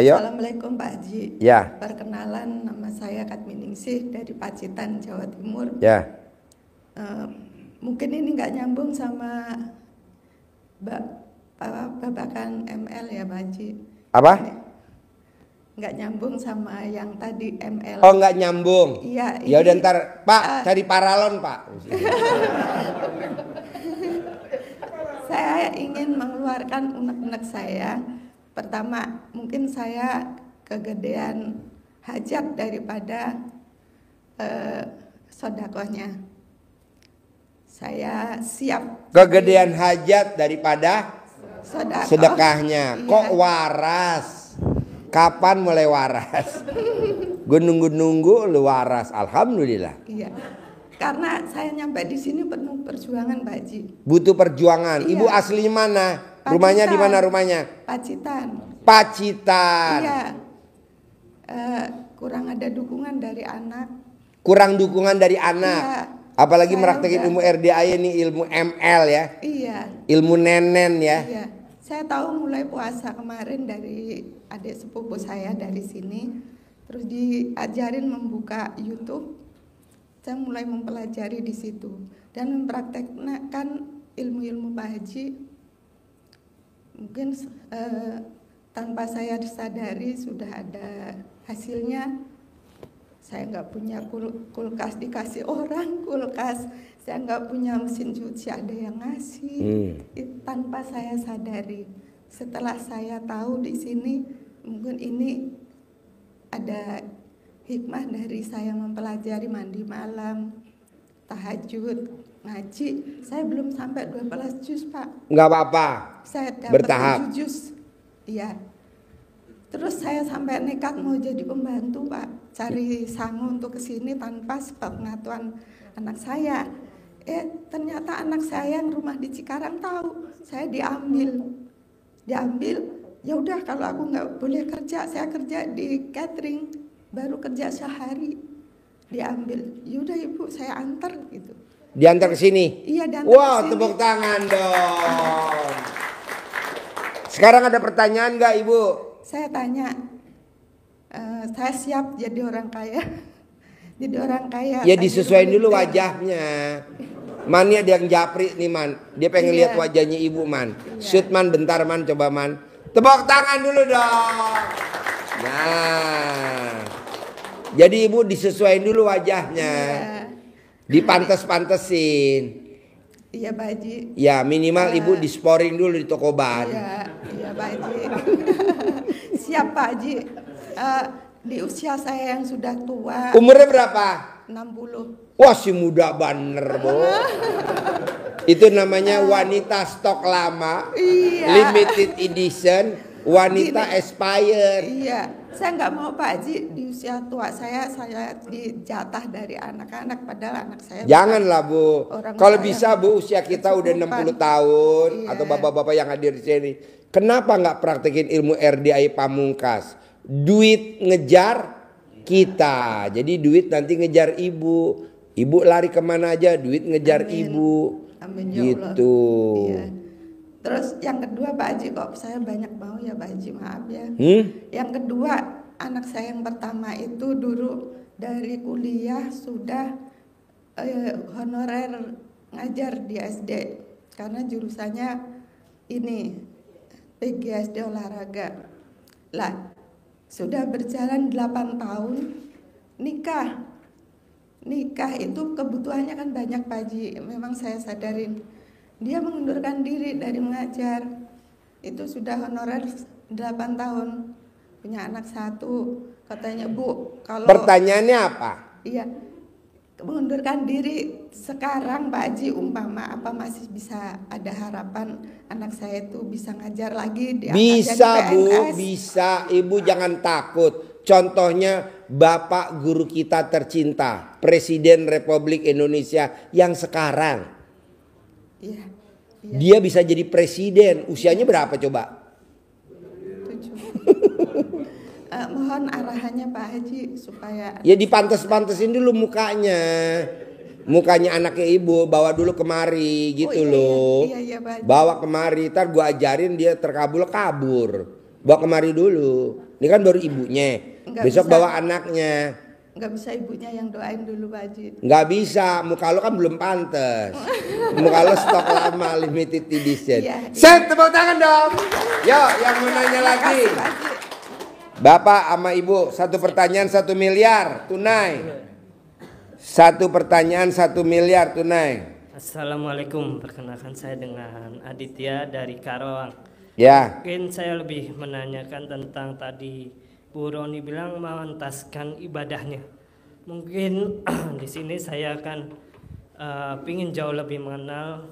Ayo. Assalamualaikum Pak Haji. Ya. Perkenalan, nama saya Katminingsih dari Pacitan, Jawa Timur. Ya. Mungkin ini nggak nyambung sama babakan ML ya Pak Haji. Apa? Nggak nyambung sama yang tadi ML. Oh, nggak nyambung. Iya. Ya udah ntar Pak cari paralon Pak. Saya ingin mengeluarkan unek-unek saya. Pertama, mungkin saya kegedean hajat daripada sodakohnya. Saya siap. Kegedean hajat daripada sedekahnya. Iya. Kok waras? Kapan mulai waras? Gue nunggu lu waras. Alhamdulillah. Iya. Karena saya nyampe di sini penuh perjuangan, Pak Haji. Butuh perjuangan. Iya. Ibu asli mana? Pacitan. Rumahnya di mana rumahnya? Pacitan. Pacitan. Iya. Kurang ada dukungan dari anak. Kurang dukungan dari anak. Iya. Apalagi Saya meraktekin ilmu RDAI ini, ilmu ML ya. Iya. Ilmu nenen ya. Iya. Saya tahu mulai puasa kemarin dari adik sepupu saya dari sini. Terus diajarin membuka YouTube. Saya mulai mempelajari di situ dan mempraktekkan ilmu-ilmu Pak Haji. Mungkin tanpa saya disadari sudah ada hasilnya. Saya nggak punya kulkas dikasih orang kulkas. Saya nggak punya mesin cuci ada yang ngasih. Tanpa saya sadari. Setelah saya tahu di sini mungkin ini ada hikmah dari saya mempelajari mandi malam, tahajud, ngaji. Saya belum sampai 12 juz, Pak. Nggak apa-apa. Saya dapat Bertahap. 7 juz. Iya. Terus saya sampai nekat mau jadi pembantu, Pak. Cari sangu untuk kesini tanpa sepengetahuan anak saya. Ternyata anak saya yang rumah di Cikarang tahu. Saya diambil. Ya udah kalau aku nggak boleh kerja, saya kerja di catering. Baru kerja sehari diambil. Yaudah Ibu saya antar gitu. Diantar ke sini? Iya diantar wow, kesini. Tepuk tangan dong. Sekarang ada pertanyaan nggak Ibu? Saya tanya, saya siap jadi orang kaya. Jadi orang kaya. Ya disesuaikan dulu wajahnya. Man ini ada yang japri nih Man. Dia pengen lihat wajahnya Ibu Man. Shoot Man bentar Man, coba Man. Tepuk tangan dulu dong. Nah, jadi Ibu disesuaikan dulu wajahnya. Dipantes-pantesin. Iya Pak Haji. Ya minimal Ibu disporing dulu di toko ban. Iya Pak Haji. Siap Pak Haji. Di usia saya yang sudah tua. Umurnya berapa? 60. Wah si muda bener Bu. Itu namanya wanita stok lama. Iya. Limited edition. Wanita expired. Iya, saya nggak mau Pak Haji di usia tua saya dijatah dari anak-anak padahal anak saya. Janganlah Bu. Kalau bisa Bu usia kita udah 60 tahun atau Iya. bapak-bapak yang hadir di sini. Kenapa nggak praktekin ilmu RDAI Pamungkas? Duit ngejar kita. Jadi duit nanti ngejar Ibu. Ibu lari kemana aja duit ngejar Amin. Ibu. Amin ya Gitu. Allah. Iya. Terus yang kedua Pak Haji kok saya banyak mau ya Pak Haji maaf ya. Yang kedua anak saya yang pertama itu dulu dari kuliah sudah honorer ngajar di SD karena jurusannya ini PGSD olahraga. Lah sudah berjalan 8 tahun nikah itu kebutuhannya kan banyak Pak Haji. Memang saya sadarin. Dia mengundurkan diri dari mengajar. Itu sudah honorer 8 tahun. Punya anak 1. Katanya Bu, kalau Pertanyaannya apa? Iya. Mengundurkan diri sekarang Pak Haji umpama apa masih bisa ada harapan anak saya itu bisa ngajar lagi diangkat Bisa jadi Bu, PNS? bisa. Ibu jangan takut. Contohnya Bapak guru kita tercinta, Presiden Republik Indonesia yang sekarang. Iya. Iya. Dia bisa jadi presiden. Usianya berapa coba? 7. Mohon arahannya Pak Haji supaya Ya dipantes-pantesin dulu mukanya. Mukanya anaknya ibu bawa dulu kemari gitu loh. Iya, Pak Haji. Bawa kemari, ntar gua ajarin dia kabur. Bawa kemari dulu. Ini kan baru ibunya. Nggak Besok bisa. bawa anaknya. Nggak bisa ibunya yang doain dulu Pak Haji. Nggak bisa, muka lo kan belum pantes. Muka lo stok lama, limited edition. Iya. Set, tepuk tangan dong. Yo, yang mau nanya lagi. Makasih, Pak Haji. Bapak sama ibu, 1 pertanyaan 1 miliar tunai. 1 pertanyaan 1 miliar tunai. Assalamualaikum, perkenalkan saya dengan Aditya dari Karawang. Ya, Mungkin saya lebih menanyakan tentang tadi Bu Roni bilang mengentaskan ibadahnya. Mungkin di sini saya akan pingin jauh lebih mengenal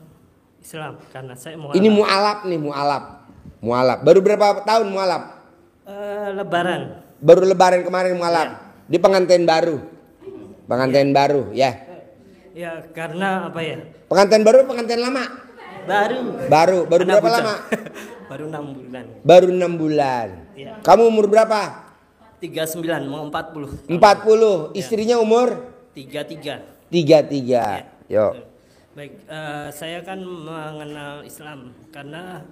Islam karena saya mualaf. ini mualaf nih, mualaf. Baru berapa tahun mualaf? Lebaran. Baru lebaran kemarin mualaf. Di pengantin baru. Pengantin baru, ya. Ya karena apa ya? Pengantin baru, pengantin lama. Baru Anak berapa bujang. lama? Baru 6 bulan. Baru 6 bulan. Ya. Kamu umur berapa? 39 mau 40. 40. Istrinya umur 33. 33. Yuk. Baik, saya kan mengenal Islam karena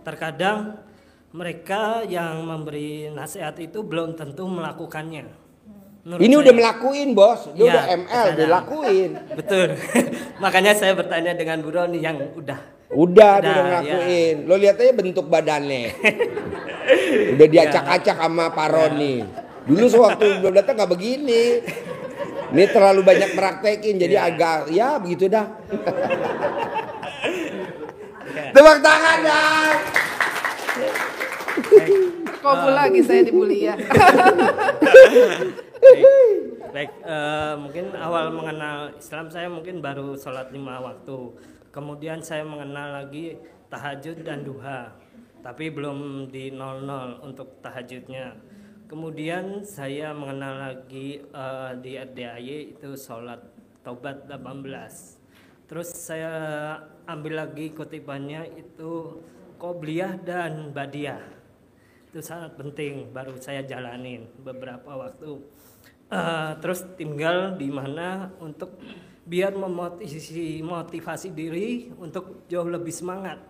terkadang mereka yang memberi nasihat itu belum tentu melakukannya. Menurut Ini saya. udah melakuin, Bos. Dia Iya, udah ML, udah terkadang. lakuin. Betul. Makanya saya bertanya dengan Bu Roni yang udah. Udah, dia Udah, udah ngelakuin. Lo lihat aja bentuk badannya. Udah diacak-acak sama Pak Roni. Dulu sewaktu belum datang nggak begini. Ini terlalu banyak praktekin, jadi agak ya begitu dah. Tepuk tangan dong. Kabul lagi saya dibully ya. Baik, mungkin awal mengenal Islam saya mungkin baru sholat 5 waktu. Kemudian saya mengenal lagi tahajud dan duha, tapi belum di 00 untuk tahajudnya. Kemudian saya mengenal lagi di RDAY itu sholat taubat 18. Terus saya ambil lagi kutipannya itu qobliyah dan badiyah. Itu sangat penting, baru saya jalanin beberapa waktu. Terus tinggal di mana untuk biar memotivasi diri untuk jauh lebih semangat.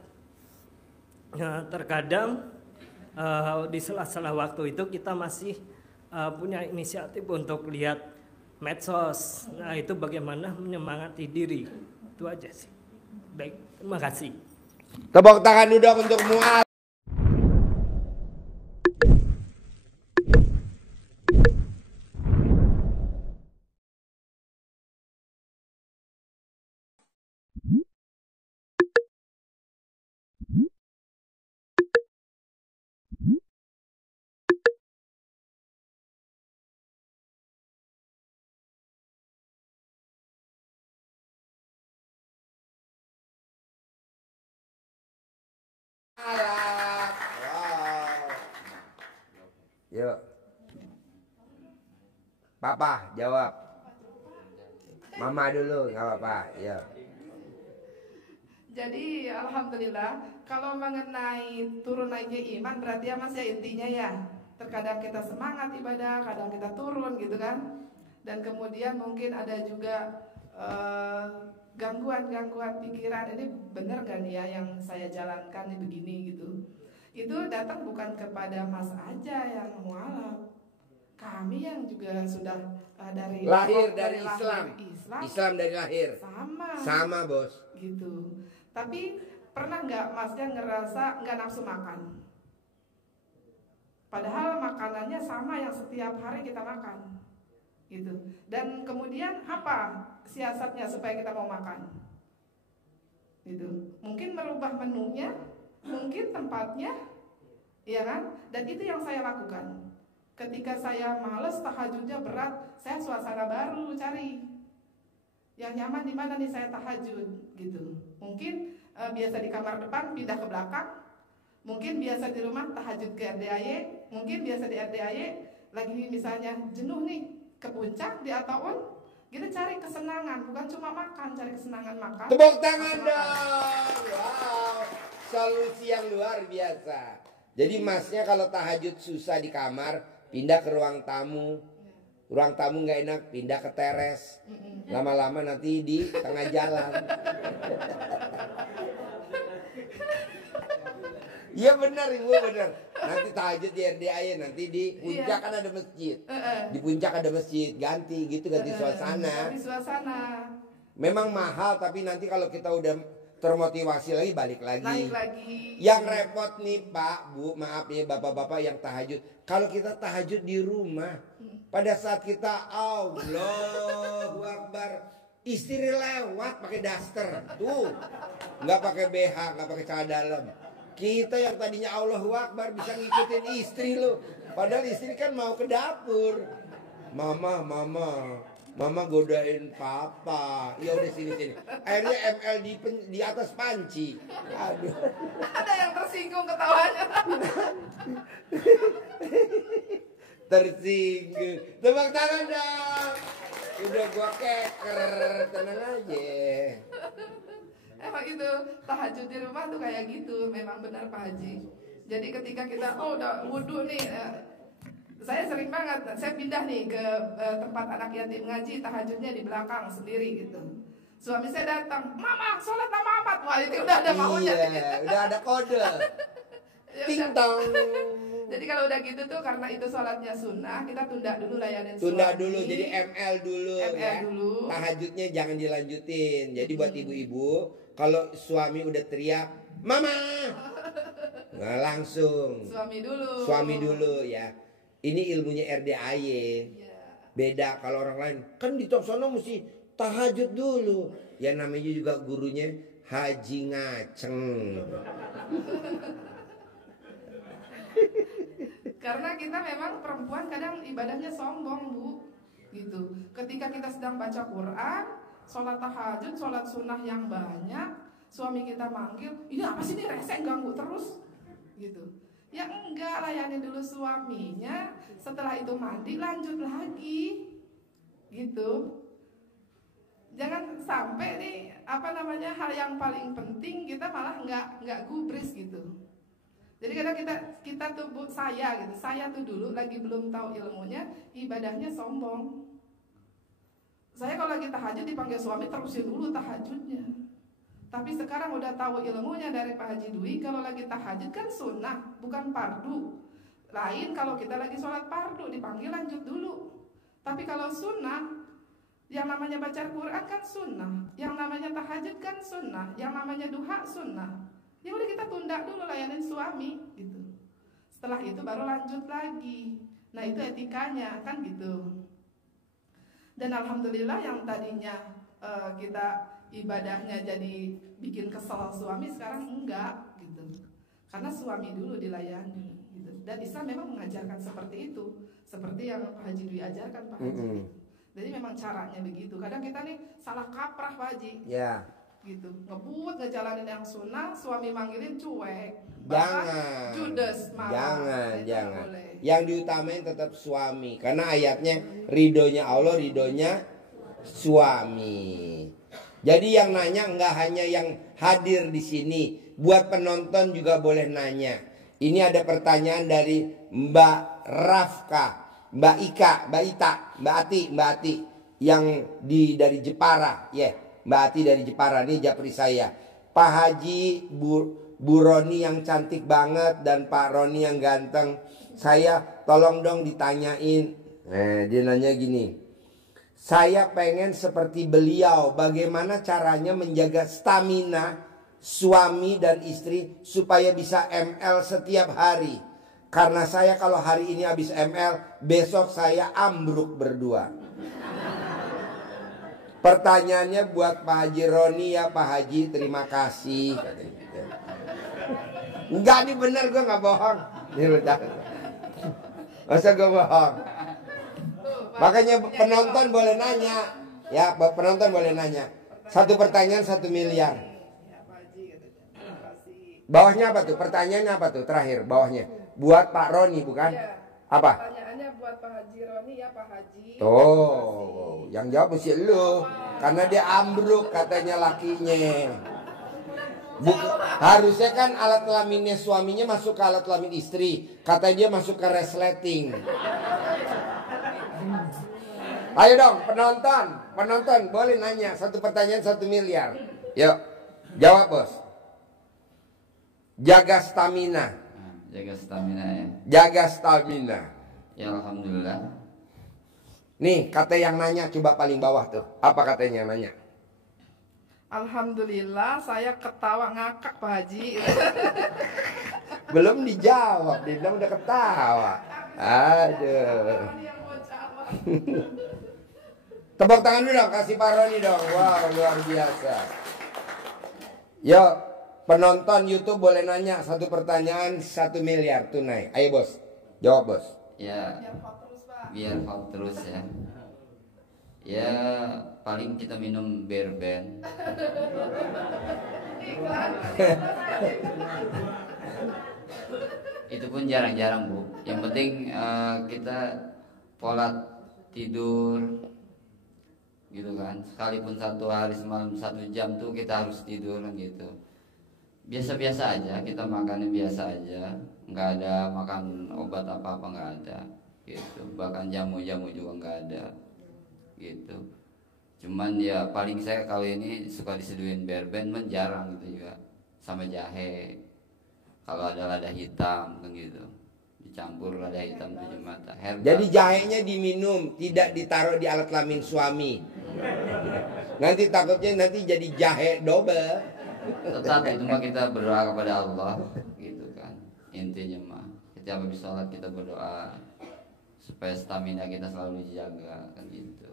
Nah, terkadang di sela-sela waktu itu kita masih punya inisiatif untuk lihat medsos. Nah, itu bagaimana menyemangati diri. Itu aja sih. Baik, terima kasih. Tepuk tangan dulu dong untuk Mual. Yuk. Papa jawab. Mama dulu nggak apa-apa. Yuk. Jadi alhamdulillah kalau mengenai turun naiknya iman berarti ya Mas ya intinya ya terkadang kita semangat ibadah, kadang kita turun gitu kan. Dan kemudian mungkin ada juga gangguan-gangguan pikiran. Ini benar gak nih ya yang saya jalankan ini begini gitu. Itu datang bukan kepada Mas aja yang mualaf. Kami yang juga sudah dari Lahir lahir dari Islam. Islam dari lahir. Sama, Bos. Gitu. Tapi pernah nggak Masnya ngerasa nggak nafsu makan? Padahal makanannya sama yang setiap hari kita makan, gitu. Dan kemudian apa siasatnya supaya kita mau makan? Gitu. Mungkin merubah menunya, mungkin tempatnya, ya kan? Dan itu yang saya lakukan. Ketika saya males tahajudnya berat, saya suasana baru cari. Yang nyaman di mana nih saya tahajud gitu. Mungkin biasa di kamar depan pindah ke belakang. Mungkin biasa di rumah tahajud ke RDAY. Mungkin biasa di RDAY lagi misalnya jenuh nih ke puncak di Ataun. Kita cari kesenangan, bukan cuma makan, cari kesenangan makan. Tepuk tangan dong. Wow, solusi yang luar biasa. Jadi masnya kalau tahajud susah di kamar, pindah ke ruang tamu. Ruang tamu nggak enak, pindah ke teres. Lama-lama nanti di tengah jalan. Iya benar ibu, benar. Nanti tahajud di RDAY, nanti di puncak kan ada masjid. Di puncak ada masjid, ganti gitu, ganti suasana. Ganti suasana. Memang mahal, tapi nanti kalau kita udah termotivasi lagi, balik lagi. Naik lagi. Yang repot nih Pak, Bu, maaf ya bapak-bapak yang tahajud. Kalau kita tahajud di rumah, pada saat kita Allahu Akbar, istri lewat pakai daster, tuh, nggak pakai BH, nggak pakai celana dalam. Kita yang tadinya Allahu Akbar bisa ngikutin istri lo. Padahal istri kan mau ke dapur. Mama godain papa. Ya udah sini. Akhirnya ML di atas panci. Aduh. Ada yang tersinggung ketawanya. Tersinggung. Tepuk tangan dong. Udah gua keker, tenang aja. Emang itu tahajud di rumah tuh kayak gitu, memang benar Pak Haji. Jadi ketika kita udah wudhu nih, saya sering banget, saya pindah nih ke tempat anak yatim ngaji, tahajudnya di belakang sendiri gitu. Suami saya datang, Mama sholat lama amat, wah itu udah ada maunya. Iya, udah ada kode. Ya Ting udah. tong. Jadi kalau udah gitu tuh karena itu sholatnya sunnah, kita tunda dulu layanin suami. Tunda dulu, jadi ML dulu ML ya. dulu. Tahajudnya jangan dilanjutin. Jadi buat ibu-ibu, kalau suami udah teriak, Mama, nah langsung Suami dulu ya. Ini ilmunya RDAY. Ya. Beda kalau orang lain. Kan di top sono mesti tahajud dulu. Ya namanya juga gurunya Haji Ngaceng. Karena kita memang perempuan kadang ibadahnya sombong Bu, gitu. Ketika kita sedang baca Quran, sholat tahajud, sholat sunnah yang banyak, suami kita manggil, ini apa sih ini rese ganggu terus, gitu. Ya enggak, layani dulu suaminya, setelah itu mandi lanjut lagi, gitu. Jangan sampai nih hal yang paling penting kita malah nggak gubris gitu. Jadi kadang kita tuh saya tuh dulu lagi belum tahu ilmunya, ibadahnya sombong. Saya kalau lagi tahajud dipanggil suami terusin dulu tahajudnya. Tapi sekarang udah tahu ilmunya dari Pak Haji Dwi, kalau lagi tahajud kan sunnah, bukan fardu. Lain kalau kita lagi sholat fardu dipanggil lanjut dulu. Tapi kalau sunnah, yang namanya baca Quran kan sunnah, yang namanya tahajud kan sunnah, yang namanya duha sunnah. Ya udah kita tunda dulu layanin suami gitu. Setelah itu baru lanjut lagi. Nah itu etikanya kan gitu. Dan alhamdulillah yang tadinya kita ibadahnya jadi bikin kesel suami, sekarang enggak gitu. Karena suami dulu dilayani gitu. Dan Islam memang mengajarkan seperti itu, seperti yang Pak Haji Dwi ajarkan Pak Haji. Jadi memang caranya begitu. Kadang kita nih salah kaprah Pak Haji. Ya. Gitu, ngebut ngejalanin yang sunnah, suami manggilin cuek, Jangan. judes marah. Jangan. Yang diutamain tetap suami, karena ayatnya ridhonya Allah, ridhonya suami. Jadi yang nanya nggak hanya yang hadir di sini, buat penonton juga boleh nanya. Ini ada pertanyaan dari Mbak Rafka, Mbak Ika, Mbak Ita, Mbak Ati yang dari Jepara, ya. Mbak Ati dari Jepara, ini japri saya. Pak Haji, Bu Roni yang cantik banget dan Pak Roni yang ganteng. Saya tolong dong ditanyain. Dia nanya gini. Saya pengen seperti beliau, bagaimana caranya menjaga stamina suami dan istri supaya bisa ML setiap hari. Karena saya kalau hari ini habis ML, besok saya ambruk berdua. Pertanyaannya buat Pak Haji Roni ya, Pak Haji terima kasih. Enggak, ini bener, gue gak bohong. Ini bener. Masa gue bohong? Makanya penonton boleh nanya. Ya, penonton boleh nanya. Satu pertanyaan 1 miliar. Bawahnya apa tuh? Pertanyaannya apa tuh? Terakhir bawahnya. Buat Pak Roni bukan? Apa? Pertanyaannya buat Pak Haji Roni ya Pak Haji. Tuh, yang jawab mesti lu. Karena dia ambruk katanya lakinya. Harusnya kan alat kelaminnya suaminya masuk ke alat kelamin istri. Katanya dia masuk ke resleting. Ayo dong penonton boleh nanya. Satu pertanyaan 1 miliar. Yuk, jawab bos. Jaga stamina. Jaga stamina ya. Jaga stamina. Ya alhamdulillah. Nih kata yang nanya coba paling bawah tuh. Apa katanya yang nanya? Alhamdulillah saya ketawa ngakak Pak Haji. Belum dijawab, dia bilang udah ketawa. Aduh. Tepuk tangan dulu dong, kasih Pak Roni dong. Wow, luar biasa. Yuk, penonton YouTube boleh nanya satu pertanyaan 1 miliar tunai. Ayo bos, jawab bos. Ya, biar hot terus ya. Ya paling kita minum Berben. Itu pun jarang-jarang Bu. Yang penting kita pola tidur gitu kan. Sekalipun 1 hari semalam 1 jam tuh kita harus tidur gitu. Biasa-biasa aja, kita makannya biasa aja. Nggak ada makan obat apa-apa, nggak ada gitu. Bahkan jamu-jamu juga nggak ada gitu. Cuman ya paling saya kali ini suka diseduhin Berben, jarang gitu juga, sama jahe. Kalau ada lada hitam kan gitu, dicampur lada hitam 7 mata herbal. Jadi jahenya diminum, tidak ditaruh di alat kelamin suami. Nanti takutnya nanti jadi jahe double. Tetap itu mah kita berdoa kepada Allah gitu kan. Intinya mah setiap habis sholat kita berdoa supaya stamina kita selalu dijaga kan gitu.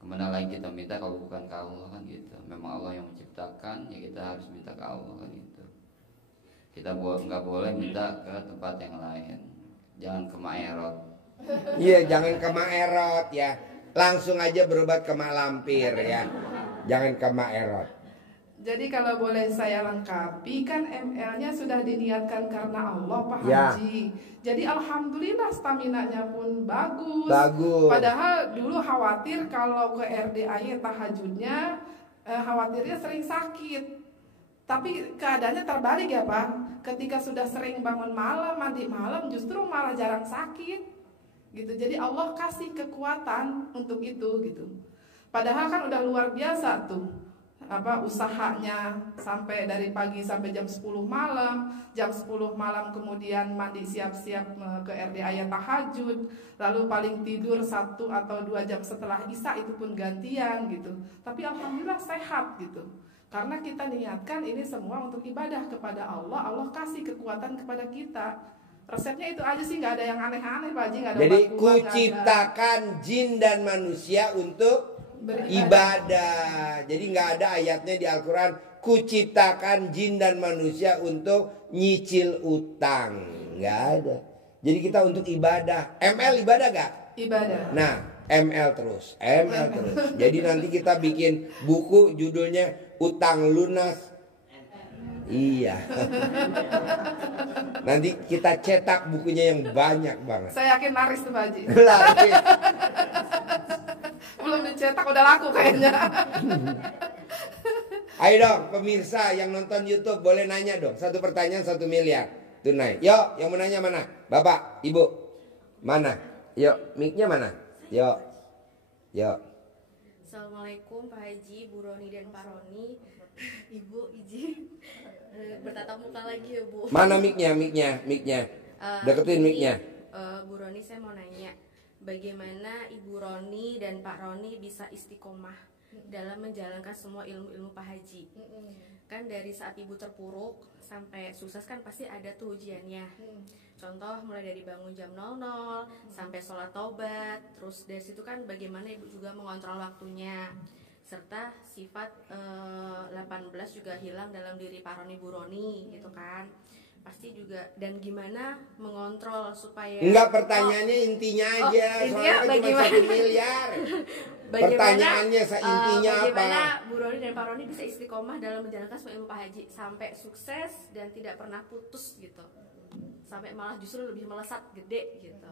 Kemana lagi kita minta kalau bukan ke Allah kan gitu. Memang Allah yang menciptakan, ya kita harus minta ke Allah kan gitu. Kita nggak boleh minta ke tempat yang lain. Jangan ke Maerot. Iya, jangan ke Maerot ya. Langsung aja berobat ke Mak Lampir ya. Jangan ke Maerot. Jadi kalau boleh saya lengkapi, kan ML-nya sudah diniatkan karena Allah Pak Ya. Haji. Jadi alhamdulillah staminanya pun bagus. Bagus. Padahal dulu khawatir kalau ke RDAY tahajudnya, khawatirnya sering sakit. Tapi keadaannya terbalik ya Pak. Ketika sudah sering bangun malam, mandi malam, justru malah jarang sakit. Gitu. Jadi Allah kasih kekuatan untuk itu gitu. Padahal kan udah luar biasa tuh. Usahanya sampai dari pagi sampai jam 10 malam, jam 10 malam kemudian mandi siap-siap ke RDAY tahajud, lalu paling tidur 1 atau 2 jam setelah Isya itu pun gantian gitu. Tapi alhamdulillah sehat gitu. Karena kita niatkan ini semua untuk ibadah kepada Allah, Allah kasih kekuatan kepada kita. Resepnya itu aja sih, nggak ada yang aneh-aneh Pak Haji, nggak ada Jadi obat kuat, kuciptakan jin dan manusia untuk ibadah. Jadi nggak ada ayatnya di Al-Quran kuciptakan jin dan manusia untuk nyicil utang. Nggak ada. Jadi kita untuk ibadah. ML ibadah gak? ibadah. Nah, ML terus. Jadi nanti kita bikin buku judulnya Utang Lunas. Iya. Nanti kita cetak bukunya yang banyak banget. Saya yakin laris tuh Pak Haji. Laris. Belum dicetak udah laku kayaknya. Ayo dong pemirsa yang nonton YouTube boleh nanya dong. 1 pertanyaan 1 miliar tunai. Yuk, yang mau nanya mana? Bapak, Ibu. Mana? Yuk, mic-nya mana? Yuk. Assalamualaikum Pak Haji, Bu Roni dan Pak Roni. Ibu izin bertatap muka lagi ya Bu. Mana mic-nya? Deketin mic-nya. Bu Roni, saya mau nanya, bagaimana Ibu Roni dan Pak Roni bisa istiqomah dalam menjalankan semua ilmu-ilmu Pak Haji? Kan dari saat Ibu terpuruk sampai sukses kan pasti ada tuh ujiannya. Contoh mulai dari bangun jam 00 sampai sholat taubat. Terus dari situ kan bagaimana Ibu juga mengontrol waktunya, serta sifat 18 juga hilang dalam diri Pak Roni Bu Roni gitu kan. Pasti juga, dan gimana mengontrol supaya Pertanyaannya intinya aja. Intinya Soalnya bagaimana? cuma 1 miliar. Pertanyaannya intinya apa? Bagaimana Bu Roni dan Pak Roni bisa istiqomah dalam menjalankan semua ilmu Pak Haji sampai sukses dan tidak pernah putus gitu. sampai malah justru lebih melesat gede gitu.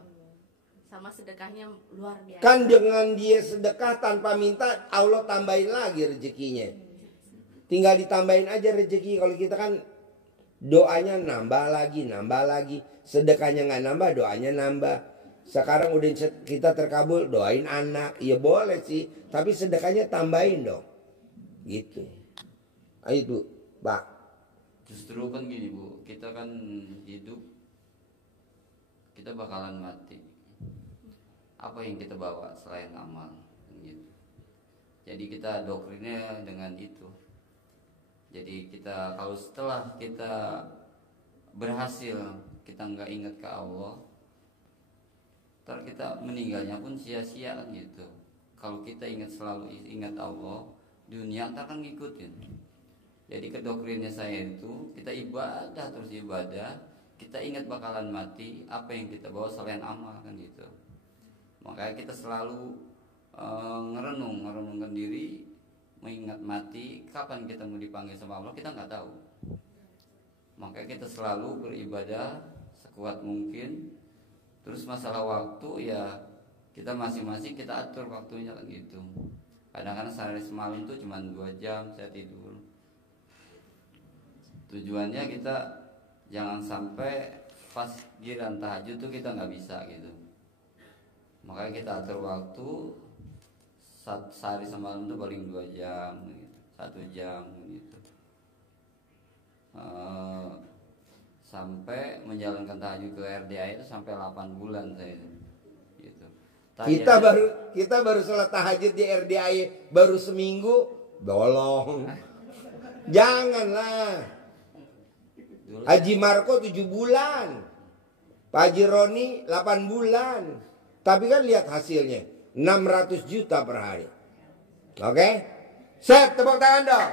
Sama sedekahnya luar biasa. Kan dengan dia sedekah tanpa minta, Allah tambahin lagi rezekinya. Tinggal ditambahin aja rezeki. Kalau kita kan doanya nambah lagi. Sedekahnya nggak nambah, doanya nambah. Sekarang udah kita terkabul, doain anak. Ya boleh sih, tapi sedekahnya tambahin dong. Gitu. Ayo Bu, Pak. Justru kan gini Bu, kita kan hidup, kita bakalan mati. Apa yang kita bawa selain amal gitu. Jadi kita doktrinnya dengan itu. Jadi kita kalau setelah kita berhasil, kita nggak ingat ke Allah, ntar kita meninggalnya pun sia-sia kan gitu. Kalau kita selalu ingat Allah, dunia ntar kan ngikutin. Jadi kedoktrinnya saya itu, kita ibadah terus ibadah, kita ingat bakalan mati, apa yang kita bawa selain amal kan gitu. Makanya kita selalu ngerenungkan diri, mengingat mati, kapan kita mau dipanggil sama Allah kita nggak tahu. Makanya kita selalu beribadah sekuat mungkin. Terus masalah waktu ya kita masing-masing kita atur waktunya kan gitu. Kadang-kadang sehari semalam tuh cuma 2 jam saya tidur. Tujuannya kita jangan sampai pas giliran tahajud tuh kita nggak bisa gitu. Makanya kita atur waktu sehari semalam tuh paling 2 jam gitu, 1 jam gitu. Sampai menjalankan tahajud ke RDA itu sampai 8 bulan saya gitu. Kita baru sholat tahajud di RDA baru seminggu, bolong. Janganlah. Haji Marco 7 bulan, Pak Haji Roni 8 bulan. Tapi kan lihat hasilnya, 600 juta per hari. Oke? Set, tepuk tangan dong.